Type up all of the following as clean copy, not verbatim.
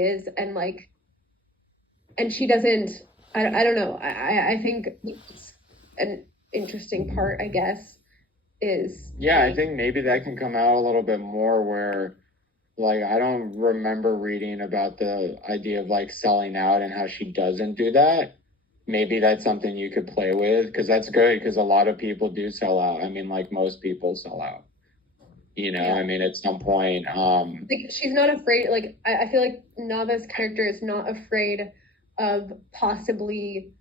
is, and like, and she doesn't, I don't know. I think it's an interesting part, I guess, is Yeah, I like, think maybe that can come out a little bit more where like I don't remember reading about the idea of like selling out and how she doesn't do that. Maybe that's something you could play with because that's good because a lot of people do sell out. I mean, like most people sell out. I yeah, mean, at some point, like she's not afraid. Like I feel like Nava's character is not afraid of possibly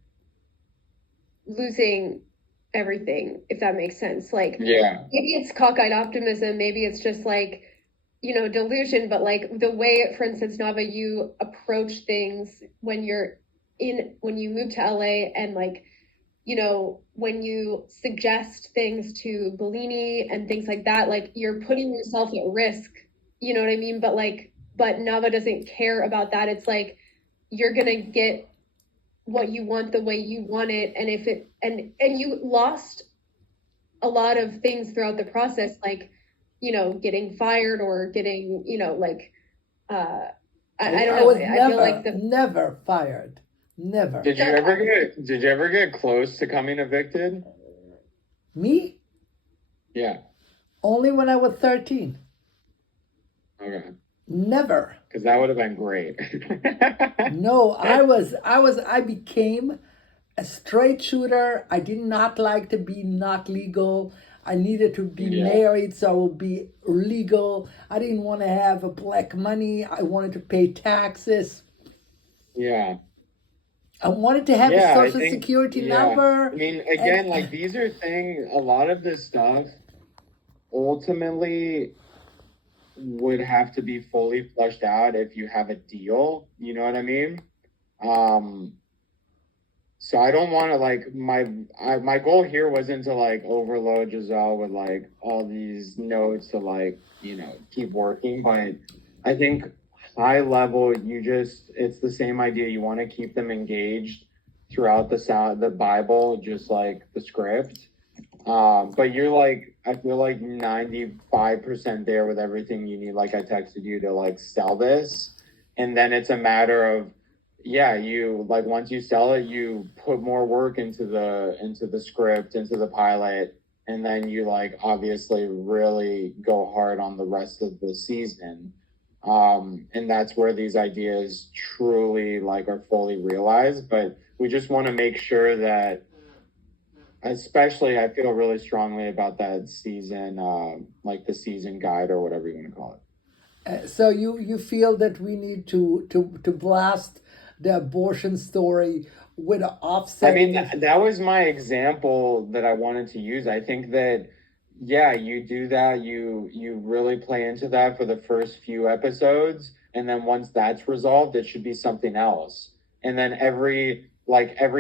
losing everything, if that makes sense. Like yeah, maybe it's cockeyed optimism, maybe it's just like, delusion, but like the way, for instance, Nava, you approach things when you move to LA, and like, when you suggest things to Bellini and things like that, like you're putting yourself at risk, you know what I mean? But Nava doesn't care about that. It's like you're gonna get what you want the way you want it, and if it and you lost a lot of things throughout the process, like, getting fired or getting, like, uh I don't I know. was I feel like never, the never fired. Never. did you ever get close to coming evicted? Me? Yeah. Only when I was 13. Okay. Never. Because that would have been great. No, I became a straight shooter. I did not like to be not legal. I needed to be Yeah. married, so I would be legal. I didn't want to have a black money. I wanted to pay taxes. Yeah. I wanted to have a Yeah, I social think, security yeah. I number. mean, And again, like these are things, a lot of this stuff ultimately would have to be fully fleshed out if you have a deal. You know what I mean? Um, so I don't want to like my goal here wasn't to like overload Giselle with like all these notes to like keep working, but I think high level it's the same idea. You want to keep them engaged throughout the Bible, just like the script. But you're like, I feel like 95% there with everything you need. Like I texted you to like sell this. And then it's a matter of, yeah, you like once you sell it, you put more work into the script, into the pilot, and then you like obviously really go hard on the rest of the season. And that's where these ideas truly like are fully realized. But we just want to make sure that especially I feel really strongly about that season, like the season guide or whatever you want to call it. so you feel that we need to blast the abortion story with an I mean, offset. that was my example that I wanted to use. I think that yeah, you do that, you really play into that for the first few episodes, and then once that's resolved, it should be something else. And then every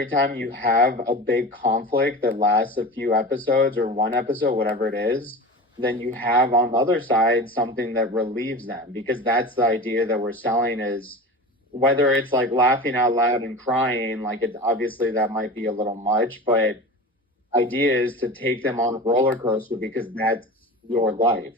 time you have a big conflict that lasts a few episodes or one episode, whatever it is, then you have on the other side something that relieves them because that's the idea that we're selling is whether it's like laughing out loud and crying, like it obviously that might be a little much, but idea is to take them on a roller coaster because that's your life.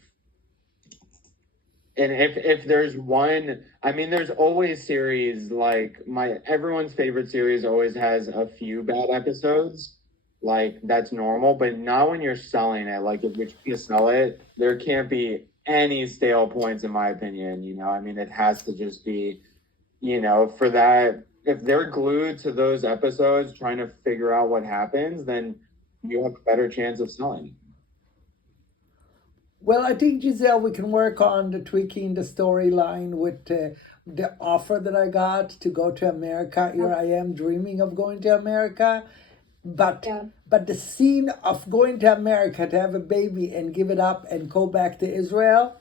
And if there's one, I mean, there's always series like my everyone's favorite series always has a few bad episodes. Like that's normal, but not when you're selling it. Like if you're trying to sell it, there can't be any stale points in my opinion. I mean, it has to just be for that, if they're glued to those episodes trying to figure out what happens, then you have a better chance of selling. Well, I think, Giselle, we can work on the tweaking the storyline with the offer that I got to go to America. Here I am dreaming of going to America, but yeah, but the scene of going to America to have a baby and give it up and go back to Israel,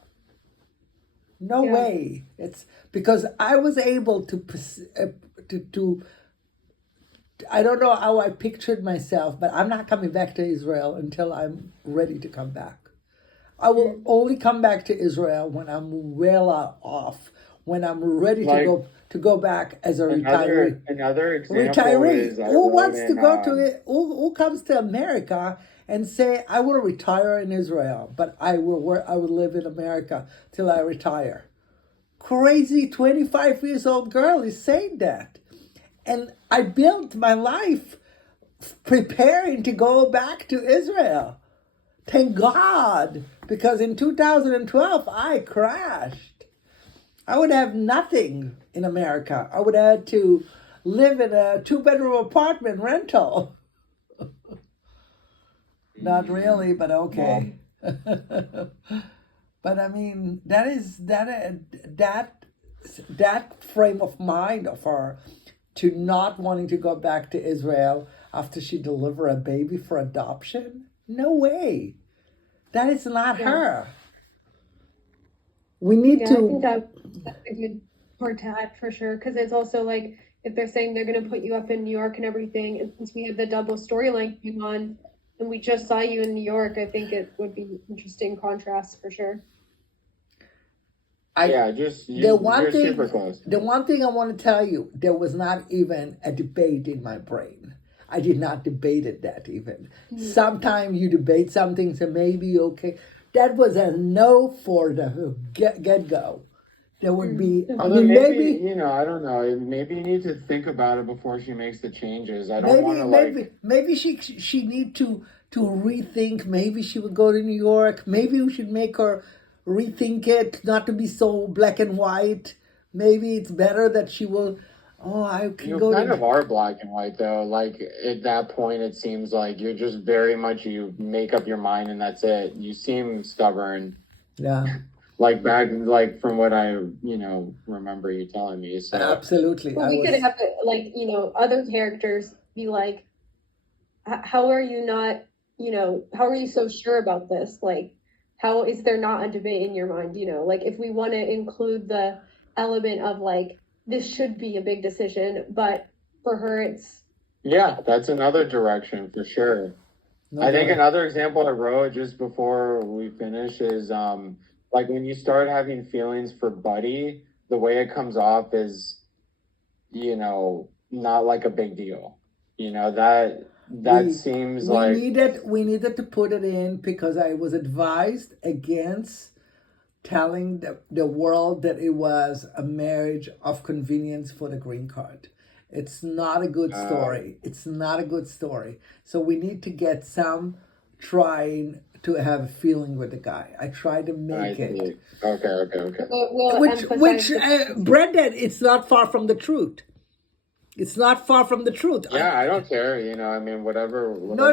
no yeah, way. It's because I was able to I don't know how I pictured myself, but I'm not coming back to Israel until I'm ready to come back. I will mm, only come back to Israel when I'm well off, when I'm ready Like to go back as a retiree. another example Retiree. is I Who wrote wants to in go to it? Who comes to America and say I want to retire in Israel, but I will live in America till I retire? crazy 25 years old girl is saying that. And I built my life preparing to go back to Israel. Thank God, because in 2012 I crashed. I would have nothing in America. I would have had to live in a 2-bedroom apartment rental. Not really, but okay. But I mean, that frame of mind of her to not wanting to go back to Israel after she delivered a baby for adoption. No way. That is not her. We need Yeah, I think that's a good part to add for sure. Because it's also like if they're saying they're going to put you up in New York and everything, and since we have the double storyline going on, and we just saw you in New York, I think it would be interesting contrast for sure. Yeah, you're super close. The one thing I want to tell you, there was not even a debate in my brain. I did not debate it that even. Sometimes you debate something, so maybe okay. That was a no for the get-go. There would be, I Although mean, maybe, you know, I don't know. Maybe you need to think about it before she makes the changes. I don't want to maybe she need to rethink. Maybe she would go to New York. Maybe we should make her rethink it, not to be so black and white. Maybe it's better that she will. Oh, I can You go kind to. of are black and white though. Like at that point, it seems like you're just very much you make up your mind and that's it. You seem stubborn. Yeah, Like from what I remember you telling me. So absolutely. But we could have like other characters be like, how are you not how are you so sure about this? Like, how is there not a debate in your mind? Like if we want to include the element of like this should be a big decision, but for her it's yeah, that's another direction for sure. I think another example I wrote just before we finish is like when you start having feelings for Buddy, the way it comes off is, not like a big deal. That seems like we needed to put it in because I was advised against telling the world that it was a marriage of convenience for the green card. It's not a good story. It's not a good story. So we need to get some trying to have a feeling with the guy. I try to make it. Okay. Which Brendan, it's not far from the truth. It's not far from the truth. Yeah, I don't care. I mean, whatever. No.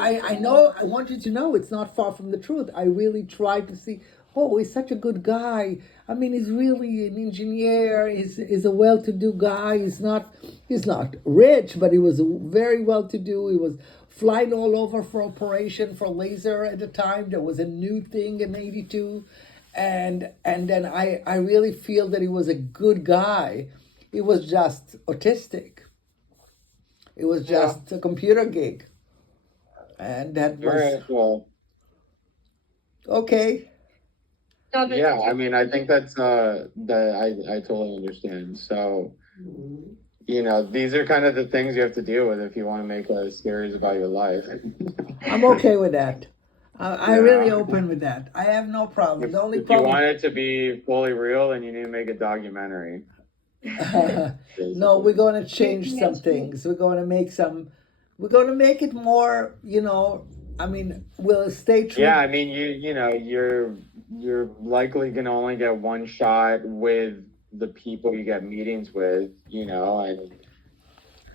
I know. I want you to know it's not far from the truth. I really tried to see. Oh, he's such a good guy. I mean, he's really an engineer. He's a well-to-do guy. He's not rich, but he was very well-to-do. He was flying all over for operation for laser at the time. There was a new thing in '82, and then I really feel that he was a good guy. He was just autistic. It was just a computer gig, and that was right, well, okay. Yeah, I mean, I think that's I totally understand. So, these are kind of the things you have to deal with if you want to make a series about your life. I'm okay with that. I'm really open with that. I have no problem. The only If you problem. want it to be fully real, then you need to make a documentary. No, we're going to change some things. We're going to make it more. I mean, we'll stay true. Yeah, I mean, you're likely gonna only get one shot with the people you get meetings with, and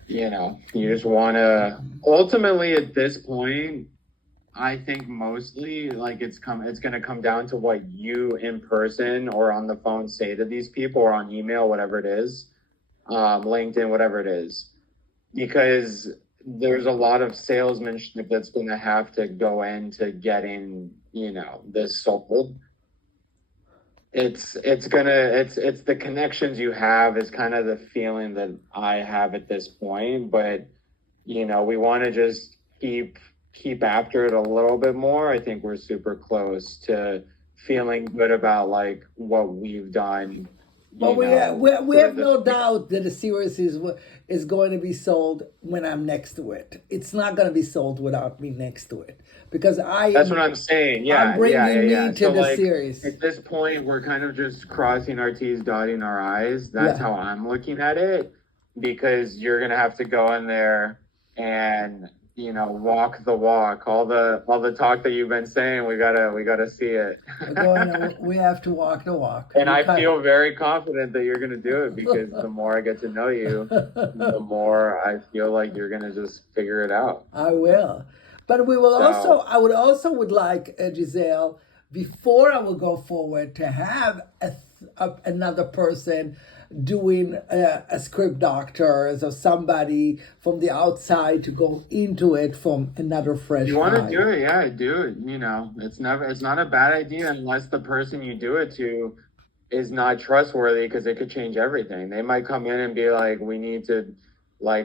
you just want to. Ultimately, at this point, I think mostly like it's gonna come down to what you in person or on the phone say to these people or on email, whatever it is, LinkedIn, whatever it is, because there's a lot of salesmanship that's going to have to go into getting, this sold. It's the connections you have is kind of the feeling that I have at this point, but we want to just keep after it a little bit more. I think we're super close to feeling good about like what we've done But you we know, we for have the no doubt that the series is going to be sold when I'm next to it. It's not going to be sold without me next to it because That's what I'm saying. I'm Yeah, bringing me to So the like series. at this point, we're kind of just crossing our T's, dotting our I's. That's Yeah. how I'm looking at it, because you're gonna have to go in there and, you know, walk the walk. All the talk that you've been saying, we gotta see it. We have to walk the walk. And I feel very confident that you're gonna do it, because the more I get to know you, the more I feel like you're gonna just figure it out. I will. But we will So- also, I would like, Giselle, before I will go forward, to have another person doing a script doctor, so somebody from the outside to go into it from another fresh You want eye. to do it, yeah, do it. You know, it's not a bad idea unless the person you do it to is not trustworthy, because it could change everything. They might come in and be like,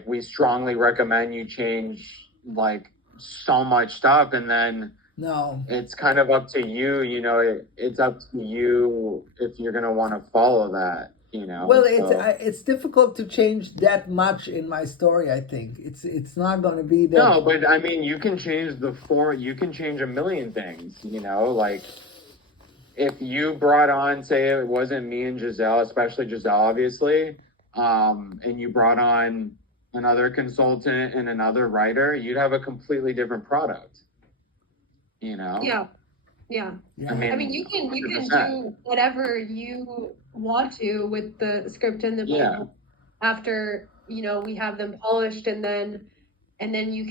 we strongly recommend you change like so much stuff, and then No. it's kind of up to you. You know, it's up to you if you're gonna want to follow that. You know. Well, so. it's difficult to change that much in my story. I think it's not going to be that. No, but I mean, you can change you can change a million things, you know, like if you brought on, say it wasn't me and Giselle, especially Giselle, obviously, and you brought on another consultant and another writer, you'd have a completely different product, you know? Yeah. Yeah. I mean, You can 100%. do whatever you want to with the script and the Yeah. Bible after, we have them polished, and then you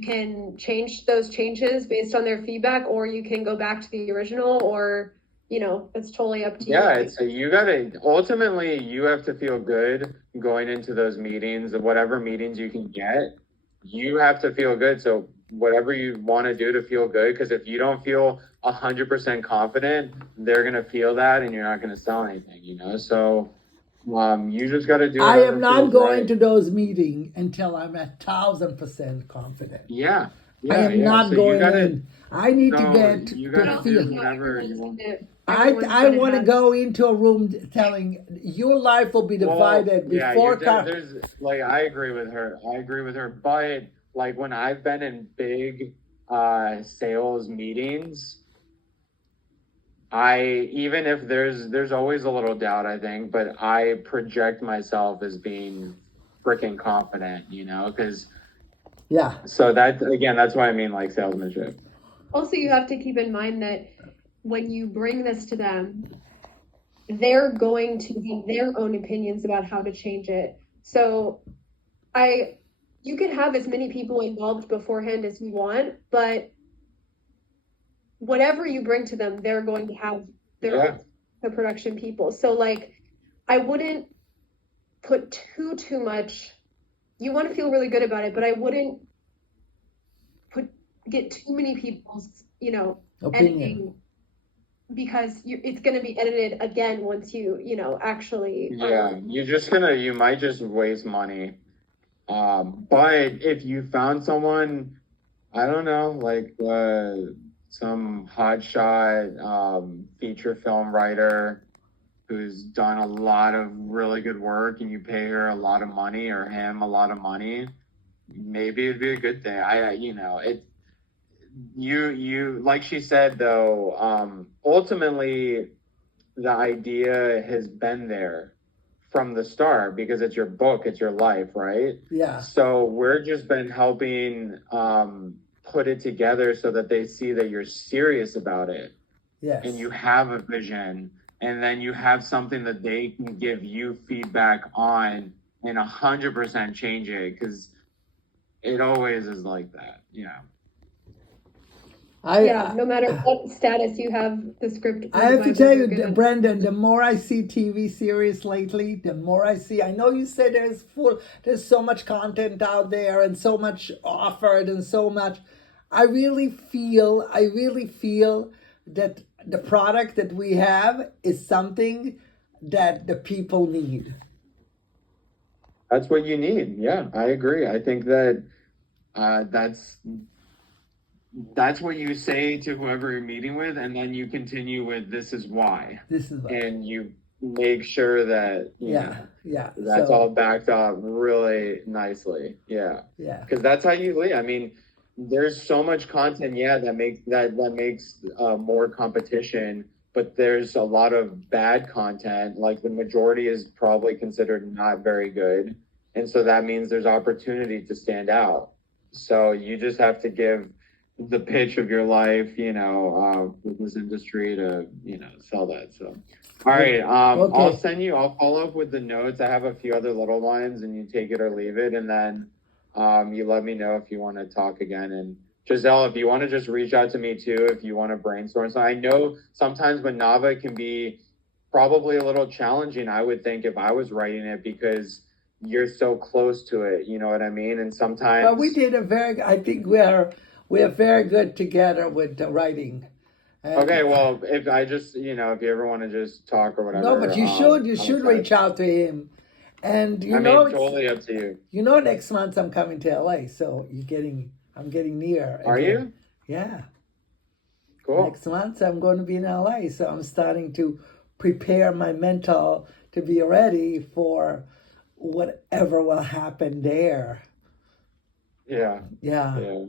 can change those changes based on their feedback, or you can go back to the original, or it's totally up to you. Yeah, ultimately you have to feel good going into those meetings, whatever meetings you can get, you have to feel good. So whatever you want to do to feel good, because if you don't feel 100% confident, they're going to feel that and you're not going to sell anything, you know? So you just got to do I whatever am not feels going right. to those meetings until I'm 1,000% confident. Yeah. I am not So going in. I need to get you to gotta do feel. whatever you want. I want to go into a room telling your life will be divided before. There's like I agree with her. But like when I've been in big sales meetings, even if there's always a little doubt, I think, but I project myself as being freaking confident, you know, because Yeah. so that's why I mean like salesmanship. Also, you have to keep in mind that when you bring this to them, they're going to have their own opinions about how to change it. So you can have as many people involved beforehand as you want, but whatever you bring to them, they're going to have their the production people. So like, I wouldn't put too much. You want to feel really good about it, but I wouldn't get too many people's, Opinion. editing, because it's going to be edited again once you, actually. Yeah, you might just waste money. But if you found someone, I don't know, like some hotshot feature film writer who's done a lot of really good work, and you pay her a lot of money or him a lot of money, maybe it'd be a good thing. You like she said though, ultimately the idea has been there from the start, because it's your book, it's your life, right? Yeah. So we're just been helping put it together so that they see that you're serious about it. Yes. And you have a vision, and then you have something that they can give you feedback on and 100% change it, because it always is like that. Yeah. No matter what status you have the script. I have to tell you, Brendan, the more I see TV series lately, the more I see. I know you said there's so much content out there and so much offered and so much. I really feel that the product that we have is something that the people need. That's what you need. Yeah, I agree. I think that that's what you say to whoever you're meeting with, and then you continue with this is why. This is why. And you make sure that that's So, all backed up really nicely. Yeah. yeah. Because that's how you lead. I mean, there's so much content, that makes more competition, but there's a lot of bad content. Like the majority is probably considered not very good, and so that means there's opportunity to stand out. So you just have to give the pitch of your life, with this industry to sell that. So. All right. Okay. I'll follow up with the notes. I have a few other little ones and you take it or leave it. And then you let me know if you want to talk again. And Giselle, if you want to just reach out to me too, if you want to brainstorm. So I know sometimes Manava can be probably a little challenging, I would think, if I was writing it because you're so close to it. You know what I mean? And sometimes. But we did I think we are very good together with the writing. And, Okay, well, if you ever want to just talk or whatever. no, but you should reach out to him. And totally up to you. Next month I'm coming to LA, so I'm getting near. Are you? Yeah. Cool. Next month I'm going to be in LA, so I'm starting to prepare my mental to be ready for whatever will happen there. Yeah. Yeah. Yeah.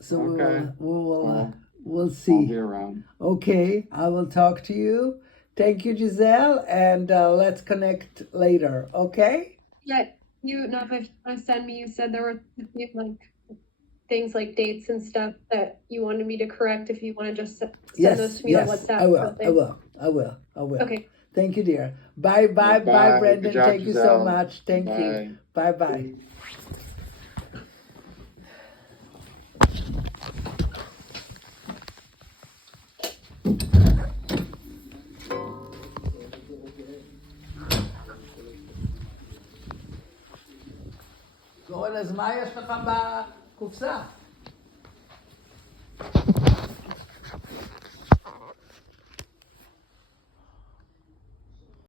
So Okay. we'll I'll see. be around. Okay, I will talk to you. Thank you, Giselle, and let's connect later. Okay? Yeah, if you send me, you said there were like things like dates and stuff that you wanted me to correct. If you want to just send those to me on WhatsApp. I will. Okay. Thank you, dear. Bye, Bye. Brendan. Good job, Thank you so Giselle. much. Thank you. Bye. אז מה יש לך בקופסה?